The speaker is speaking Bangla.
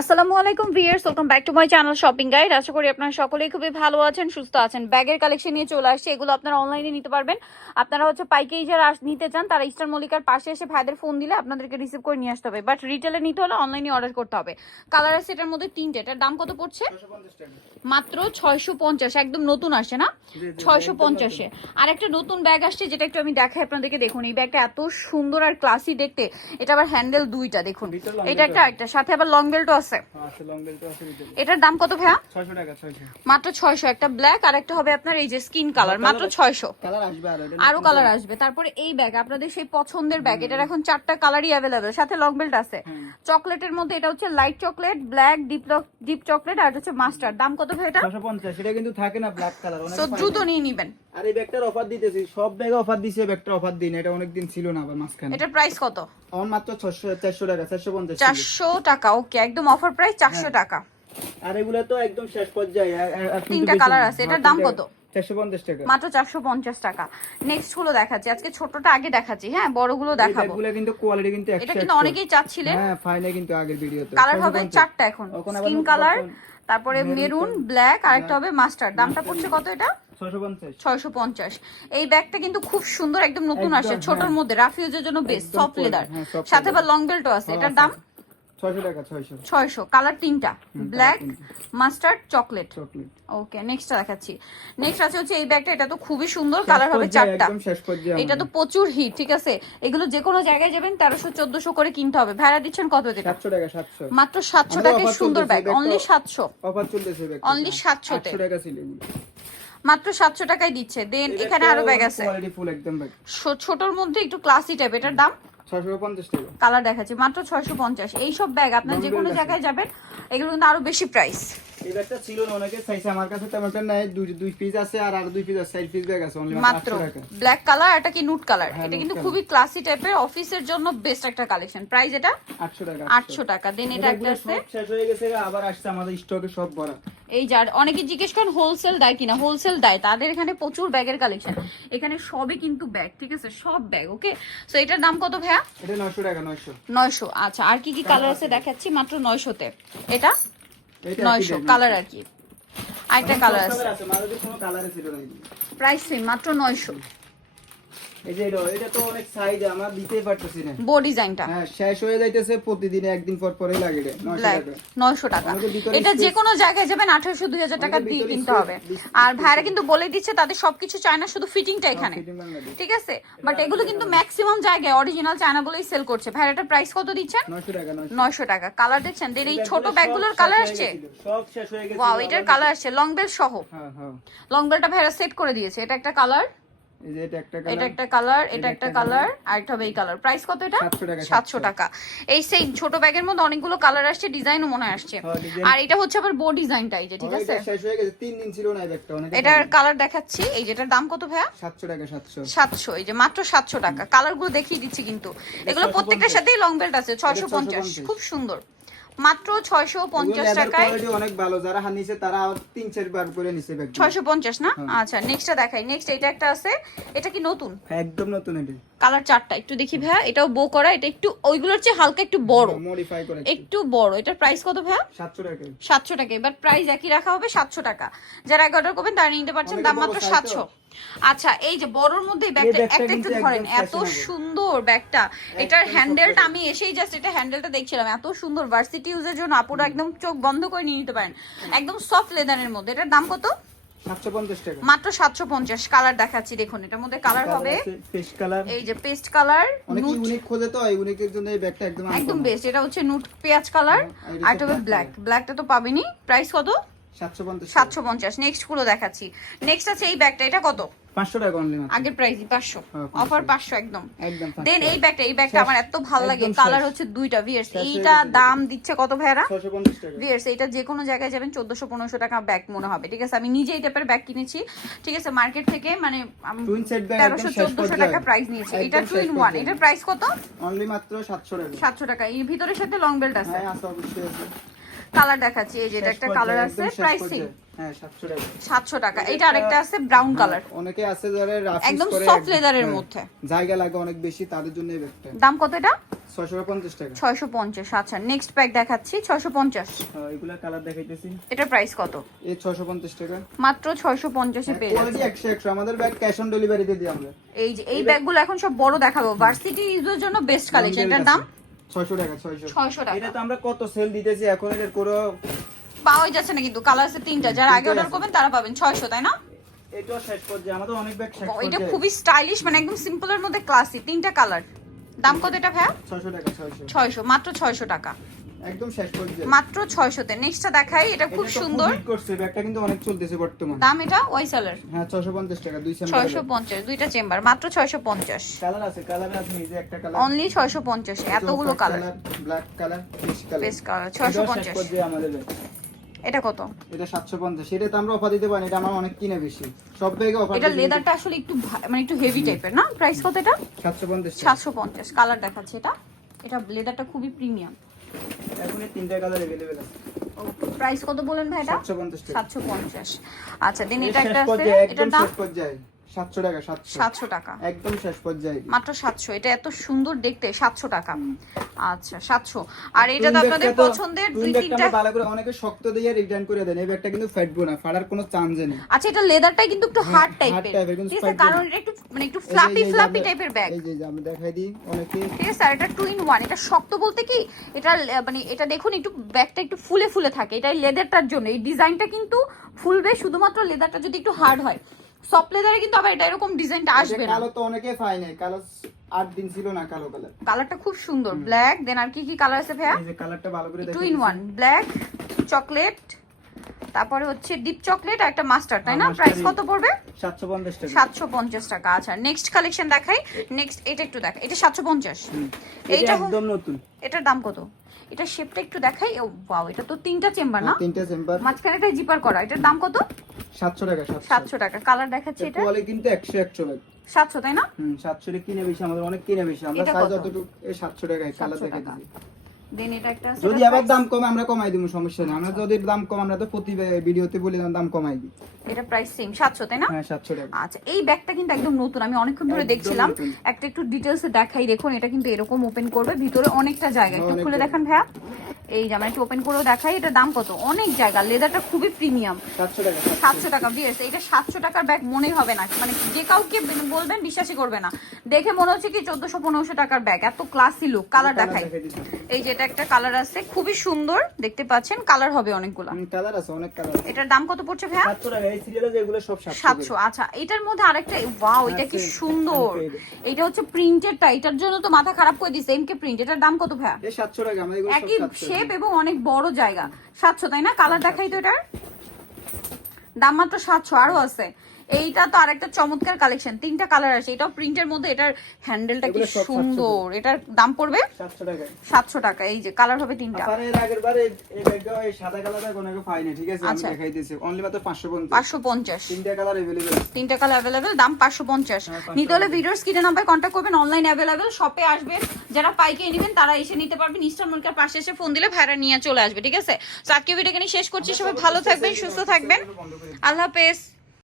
আসসালামু আলাইকুম viewers, welcome back to my channel shopping guide. আশা করি আপনারা সকলেই খুবই ভালো আছেন, সুস্থ আছেন। ব্যাগের কালেকশন নিয়ে চলে আসছে, এগুলো আপনারা অনলাইনে নিতে পারবেন। আপনারা হচ্ছে পাইকারি যারা নিতে চান তারা ইস্টার্ন মল্লিকার পাশে এসে ভাইদের ফোন দিলে আপনাদেরকে রিসিভ করে নিয়ে আসতে হবে, বাট রিটেলে নিতে হলে অনলাইনে অর্ডার করতে হবে। কালার আছে এটার মধ্যে তিনটে। এটার দাম কত পড়ছে? মাত্র 650। একদম নতুন আসছে না? 650-এ আর একটা নতুন ব্যাগ আসছে, যেটা একটু আমি দেখাই আপনাদেরকে। দেখুন এই ব্যাগটা এত সুন্দর আর ক্লাসি দেখতে। এটা আবার হ্যান্ডেল দুইটা, দেখুন এটা একটা সাথে আবার লং বেল্টও আছে। এটার দাম কত ভাইয়া? 600 টাকা। মাত্র 600। একটা ব্ল্যাক আর একটা হবে আপনার এই যে স্কিন কালার, মাত্র 600। কালার আসবে আরো কালার আসবে। তারপরে এই ব্যাগ আপনাদের সেই পছন্দের ব্যাগ, এটার এখন 4টা কালারই অ্যাভেলেবেল, সাথে লং বেল্ট আছে। চকলেটের মধ্যে এটা হচ্ছে light chocolate, black, deep chocolate আর হচ্ছে মাস্টার্ড। দাম কত ভাই এটা? 650। এটা কিন্তু থাকে না ব্ল্যাক কালার, অনেক সো দ্রুত নিয়ে নেবেন। আর এই ব্যাগটার অফার দিতেছি, সব ব্যাগে অফার দিছে, ব্যাগটা অফার দিন, এটা অনেক দিন ছিল না আবার মাঝখানে। এটার প্রাইস কত? আমার মাত্র 400 টাকা, 450। 400 টাকা। ওকে, একদম অফার প্রাইস 400 টাকা। আর এগুলা তো একদম শেষ পর্যায়ে। তিনটা কালার আছে। এটার দাম কত? 450 টাকা। মাত্র 450 টাকা। নেক্সট গুলো দেখাচ্ছি, আজকে ছোটটা আগে দেখাচ্ছি, হ্যাঁ বড়গুলো দেখাবো। এগুলা কিন্তু কোয়ালিটি কিন্তু এটা কিন্তু অনেকেই চাচ্ছিলেন। হ্যাঁ ফাইনাল কিন্তু আগের ভিডিওতে কালার হবে 4টা এখন, স্কিন কালার, তারপরে মেরুন, ব্ল্যাক আর একটা হবে মাস্টার্ড। দামটা পড়ছে কত এটা? 650। এই ব্যাগটা কিন্তু খুব সুন্দর, একদম নতুন আসছে, ছোটর মধ্যে রাফ ইউজের জন্য বেস্ট, সফট লেদার, সাথে আবার লং বেল্টও আছে। এটার দাম 600 টাকা। 600। কালার তিনটা, ব্ল্যাক, মাস্টার্ড, চকলেট। ওকে, নেক্সটটা দেখাচ্ছি। নেক্সট আছে হচ্ছে এই ব্যাগটা, এটা তো খুবই সুন্দর, কালার হবে 4টা। এটা তো প্রচুর হিট, ঠিক আছে। এগুলো যে কোনো জায়গায় যাবেন 1300-1400 করে কিনতে হবে। ভাড়া দিচ্ছেন কত? এটা 700 টাকা। 700 মাত্র 700 টাকায় সুন্দর ব্যাগ, অনলি 700। অফার চলতেছে ব্যাগ, অনলি 700 তে 800 টাকা ছিল। মাত্র 700 টাকায় দিচ্ছে। দেন এখানে আরো ব্যাগ আছে কোয়ালিটি ফুল একদম ব্যাগ, ছোটর মধ্যে একটু ক্লাসি টাইপ। এটার দাম 650 টাকা। কালার দেখাচ্ছি, মাত্র 650। এইসব ব্যাগ আপনার যে কোনো জায়গায় যাবেন, এগুলো কিন্তু আরো বেশি প্রাইস। এই ব্যাগটা ছিল না, অনেকে চাইছে, আমার কাছে তেমনটা নাই। দুই পিস আছে আর দুই পিস আছে, 4 পিস ব্যাগ আছে, অনলি মাত্র 800 টাকা। ব্ল্যাক কালার, এটা কি নুট কালার। এটা কিন্তু খুবই ক্লাসি টাইপের, অফিসের জন্য বেস্ট একটা কালেকশন। প্রাইস এটা 800 টাকা। 800 টাকা। দেন এটা একটা আছে, শেষ হয়ে গেছে, আবার আসছে আমাদের স্টকে সব ভরা। এই যার অনেকে জিজ্ঞেস করেন হোলসেল দেয় কিনা, হোলসেল দেয়, তাদের এখানে প্রচুর ব্যাগের কালেকশন। এখানে সবই কিন্তু ব্যাগ, ঠিক আছে, সব ব্যাগ। ওকে, সো এটার দাম কত ভাইয়া? এটা 900 টাকা। 900। আচ্ছা, আর কি কি কালার আছে দেখাচ্ছি, মাত্র 900 তে। এটা 900 কালার। আর কি আরেকটা কালার আছে, আমাদের কোনো কালারে ছিল না। প্রাইস সেম, মাত্র 900। এই যে এটা তো অনেক সাইজ, আমরা দিতেই পারতেছি না। বো ডিজাইনটা হ্যাঁ শেষ হয়ে যাইতেছে, প্রতিদিন একদিন পর পরে লাগে। এটা 900 টাকা। এটা যে কোনো জায়গায় যাবেন 1800-2000 টাকা দিয়ে কিনতে হবে। আর ভাইরা কিন্তু বলে দিচ্ছে তাদের সবকিছু চায়না, শুধু ফিটিংটা এখানে, ঠিক আছে। বাট এগুলো কিন্তু ম্যাক্সিমাম জায়গায় অরিজিনাল চায়না বলেই সেল করছে। ভাইরা এটা প্রাইস কত দিচ্ছেন? 900 টাকা। কালার দেখছেন। দেন এই ছোট ব্যাগগুলোর কালার আসছে, সব শেষ হয়ে গেছে। ওয়াও, এটার কালার আসছে লং বেল সহ। হ্যাঁ। লং বেলটা ভাইরা সেট করে দিয়েছে। এটা একটা কালার, এই যে এটা একটা কালার, এটা একটা কালার, আর একটা হবে এই কালার। প্রাইস কত এটা? 700 টাকা। এই সেম ছোট ব্যাগের মধ্যে অনেকগুলো কালার আসছে, ডিজাইনও মনে আসছে। আর এটা হচ্ছে আবার বো ডিজাইনটা, এই যে, ঠিক আছে। শেষ হয়ে গেছে, 3 দিন ছিল না এই ব্যাগটা। অনেক এটার কালার দেখাচ্ছি, এই যেটার দাম কত ভাইয়া? 700 টাকা। 700। এই যে মাত্র 700 টাকা। কালারগুলো দেখিয়ে দিচ্ছি কিন্তু, এগুলো প্রত্যেকটার সাথেই লং বেল্ট আছে। 650, খুব সুন্দর, মাত্র 650 টাকায়। অনেক ভালো, যারা হানিছে তারা 3-4 বার করে নিছে ব্যাগ। 650 না? আচ্ছা, নেক্সটটা দেখাই। নেক্সট এটা একটা আছে, এটা কি নতুন? একদম নতুন। এটা কালার 4টা, একটু দেখি ভাইয়া। এটাও বো করা, এটা একটু ওইগুলোর চেয়ে হালকা একটু বড়, মডিফাই করে একটু বড়। এটার প্রাইস কত ভাইয়া? 700 টাকা। 700 টাকা। এবার প্রাইস একই রাখা হবে, 700 টাকা। যারা আগে অর্ডার করবেন তারা নিতে পারছেন, দাম মাত্র 700। আচ্ছা, এই যে বড়র মধ্যে ব্যাগটা একটা একটু ধরেন, এত সুন্দর ব্যাগটা। এটার হ্যান্ডেলটা আমি এসেই জাস্ট এটা হ্যান্ডেলটা দেখছিলাম, এত সুন্দর। ভার্সিটি ইউজের জন্য আপুরা একদম চোখ বন্ধ করে নিয়ে নিতে পারেন, একদম সফট লেদারের মধ্যে। এটার দাম কত? 750 টাকা। মাত্র 750। কালার দেখাচ্ছি, দেখুন এটার মধ্যে কালার হবে পেস্ট কালার, এই যে পেস্ট কালার, অনেক ইউনিক খোঁজে, তো ইউনিকের জন্য এই ব্যাগটা একদম বেস্ট। এটা হচ্ছে নুট পেঁয়াজ কালার, আর এটা হবে ব্ল্যাক। ব্ল্যাকটা তো পাবেনই। প্রাইস কত? 750। নেক্সট গুলো দেখাচ্ছি। নেক্সট আছে এই ব্যাগটা, এটা কত? 500 টাকা অনলি। আগের প্রাইসই 500, অফার 500 একদম। দেন এই ব্যাগটা আমার এত ভালো লাগে, কালার হচ্ছে দুইটা। ভিয়ার্স এইটা দাম দিচ্ছে কত ভাইরা? 650 টাকা। ভিয়ার্স এটা যে কোনো জায়গায় যাবেন 1400-1500 টাকা ব্যাগ মনে হবে, ঠিক আছে। আমি নিজে এই টাইপের ব্যাগ কিনেছি, ঠিক আছে, মার্কেট থেকে, মানে 1300-1400 টাকা প্রাইস নিয়েছে। এটা 2-in-1। এটার প্রাইস কত? অনলি মাত্র 700 টাকা। 700 টাকা। এর ভিতরের সাথে লং বেল্ট আছে। হ্যাঁ আছে, অবশ্যই আছে। কালার দেখাচ্ছি, এই যে এটা একটা কালার আছে, প্রাইস সেম। হ্যাঁ 700 টাকা। 700 টাকা। এটা আরেকটা আছে ব্রাউন কালার, অনেকে আছে যারা রাফ ইউজ একদম করে, সফট লেদারের মধ্যে জায়গা লাগে অনেক বেশি, তাদের জন্য এই ব্যাগটা। দাম কত এটা? 650 টাকা। 650। আচ্ছা নেক্সট প্যাক দেখাচ্ছি 650। এগুলা কালার দেখাইতেছি। এটার প্রাইস কত? এই 650 টাকা মাত্র 650 এ পেয়ে কোয়ালিটি যাচ্ছে। 100 আমাদের ব্যাগ ক্যাশ অন ডেলিভারিতে দিই আমরা। এই যে এই ব্যাগগুলো এখন সব বড় দেখাবো, ভার্সিটি ইউজের জন্য বেস্ট কালেকশন। এটার দাম 600 টাকা। 600 টাকা। এটা তো আমরা কত সেল দিতেছি এখন, এর কোনো পাওয়াই যাচ্ছে না, কিন্তু কালার আছে তিনটা, যারা আগে অর্ডার করবেন তারা পাবেন 600, তাই না? এটা শেষ পর্যায়ে আমাদের অনেক ব্যাগ শেষ পর্যায়ে। এটা খুবই স্টাইলিশ, মানে একদম সিম্পলের মধ্যে ক্লাসি, তিনটা কালার। দাম কত এটা ভাইয়া? 600 টাকা। 600, মাত্র 600 টাকা, একদম শেষ পর্যায়ে মাত্র 600 তে। নেক্সটটা দেখাই, এটা খুব সুন্দর। হিট করছে ব্যাগটা, কিন্তু অনেক চলতেছে বর্তমানে। দাম এটা ওয়াইসালার। হ্যাঁ 650 টাকা, 2 চেম্বার। 650, দুইটা চেম্বার, মাত্র 650। কালার আছে এই যে একটা কালার অনলি 650 এ এতগুলো colour. Black colour, fish colour, best colour. শেষ 650। পর্যায়ে আমাদের ব্যাগ। এটা কত? এটা 750। এটা তো আমরা অফার দিতে পারি, এটা আমার অনেক কিনে বেশি, সব ব্যাগে অফার। এটা লেদারটা আসলে একটু মানে একটু হেভি টাইপের না? প্রাইস কত এটা? 750 টাকা। 750। কালার দেখাচ্ছে এটা, এটা লেদারটা খুবই প্রিমিয়াম। এখন এই তিনটা কালার अवेलेबल আছে। প্রাইস কত বলেন ভাই এটা? 750 টাকা। 750। আচ্ছা দেন এটা শেষ একটা আছে, পর্যায়ে, এটার একদম দাম শেষ পর্যায়ে 700 টাকা। 700 টাকা, একদম শেষ পর্যায়ে মাত্র 700। এটা এত সুন্দর দেখতে, 700 টাকা। আচ্ছা 700। আর এটা তো টুইন আপনাদের ব্যাগটা তো- পছন্দের টুইন দুই ব্যাগটা তিনটা। আমরা ভালো করে অনেকে শক্ত দিয়ে রিটার্ন করে দেন, এই ব্যাগটা কিন্তু ফাটবো না, ফাটার কোনো চান্স নেই। আচ্ছা এটা লেদারটা কিন্তু একটু হার্ড hard টাইপের, type এর, কিন্তু ঠিক আছে, fight কারণ করবে। এটা একটু মানে একটু এই যে- ফ্লাপি এই যে ফ্লাপি আমরা- টাইপের ব্যাগ, এই যে আমি দেখাই দিই অনেকে। ঠিক আছে। আর এটা 2 in 1, এটা শক্ত বলতে কি, এটা মানে এটা দেখুন একটু ব্যাগটা একটু ফুলে ফুলে থাকে, এটা লেদারটার জন্য। এই ডিজাইনটা কিন্তু ফুলবে শুধুমাত্র লেদারটা যদি একটু হার্ড হয়। সফট লেদারে কিন্তু আবার এটা এরকম ডিজাইনটা আসবে না। কালো তো অনেকে পায় নাই, কালো 8 দিন ছিল না কালো কালার। কালারটা খুব সুন্দর, ব্ল্যাক। দেন আর কি কি কালার আছে ভাইয়া? এই যে কালারটা ভালো করে 2 in 1, ব্ল্যাক, চকলেট, তারপরে হচ্ছে ডিপ চকলেট আর একটা মাস্টার্ড, তাই না? প্রাইস কত পড়বে? 750 টাকা। 750 টাকা। আচ্ছা নেক্সট কালেকশন দেখাই। নেক্সট এটা একটু দেখাই, এটা 750। এইটা এইটা একদম নতুন। এটার দাম কত? এটা শেপটা একটু দেখাই। ও ওয়াও, এটা তো তিনটা চেম্বার না? তিনটা চেম্বার, মাঝখানে একটা জিপার করা। এটার দাম কত? 700 টাকা। 700 টাকা। কালার দেখাচ্ছি এটা কোয়ালিটি কিন্তু 100 ব্যাগ। 700, তাই না? 700 এর কিনে বেশি, আমাদের অনেক কিনে বেশি। আমরা এটা সাইজ কত? যতটুকু এই 700 টাকায় কালার 700 দেখাই টাকা। দিই। দেন এটা একটা আছে, যদি এটা আবার price- দাম কমে আমরা কমাই দিব, সমস্যা নেই। আমরা যদি দাম কম, আমরা তো প্রতি ভিডিওতে বলি দাম কমাই দিই। এটা প্রাইস সেম 700, তাই না? হ্যাঁ 700 টাকা। আচ্ছা এই ব্যাগটা কিন্তু একদম নতুন, আমি অনেকক্ষণ ধরে একদম দেখছিলাম। নতুন। একটা একটু ডিটেইলসে দেখাই, দেখুন এটা কিন্তু এরকম ওপেন করবে, ভিতরে অনেকটা জায়গা। একটু অনেক খুলে জায়গা। দেখান ভাইয়া। এই যে আমরা একটু ওপেন করেও দেখাই, এটা দাম কত? অনেক জায়গা, লেদারটা খুবই প্রিমিয়াম। 700 টাকা। 700 টাকা। বিএস এটা 700 টাকার ব্যাগ মনেই হবে না, মানে যে কাউকে বলবেন বিশ্বাসই করবে না, দেখে মনে হচ্ছে কি 1400-1500 টাকার ব্যাগ, এত ক্লাসি লুক। কালার দেখাই, এই যে এটা একটা কালার আছে খুবই সুন্দর, দেখতে পাচ্ছেন। কালার হবে অনেকগুলা। কালার আছে, অনেক কালার আছে। এটার দাম কত পড়ছে ভাইয়া? 700 টাকা। এই সিরিয়ালে যেগুলো সব 700। আচ্ছা এটার মধ্যে আরেকটা, ওয়াও এটা কি আছে, সুন্দর। আছে। এটা হচ্ছে প্রিন্টেডটা, এটার জন্য তো মাথা খারাপ করে দিছে। এমকে প্রিন্ট, এটার দাম কত ভাইয়া? এই 700 টাকা। আমরা এগুলো সব একই 700 শেপ এবং অনেক বড় জায়গা। 700, তাই না? কালার দেখাই তো এটার দাম মাত্র 700। আরো আছে, এইটা তো আরেকটা চমৎকার কালেকশন, তিনটা কালার আছে। এটাও প্রিন্টের মধ্যে, এটার হ্যান্ডেলটা কি এগুলো সব 700 সুন্দর। এটার দাম পড়বে 700 টাকা। 700 টাকা। এই যে কালার হবে তিনটা। আর এর আগের বারে এই ব্যাগটা এই সাদা কালারটা কোনোকে পাইনি, ঠিক আছে? আমি আচ্ছা। দেখাই দিয়েছি অনলি মাত্র 550। 550, তিনটা কালার अवेलेबल আছে। তিনটা কালার অ্যাভেলেবেল, দাম 550। হ্যাঁ, নিতে হলে ভিডিওর স্ক্রিনে নাম্বার কন্ট্যাক্ট করবেন, অনলাইন অ্যাভেলেবেল। শপে আসবেন, যারা পাইকারি নেবেন তারা এসে নিতে পারবেন। ইস্টার্ন মল্লিকার পাশে এসে ফোন দিলে ভাইরা নিয়ে চলে আসবে, ঠিক আছে? তো আজকে ভিডিও এখানে শেষ করছি। সবাই ভালো থাকবেন, সুস্থ থাকবেন, আল্লাহ হাফেজ।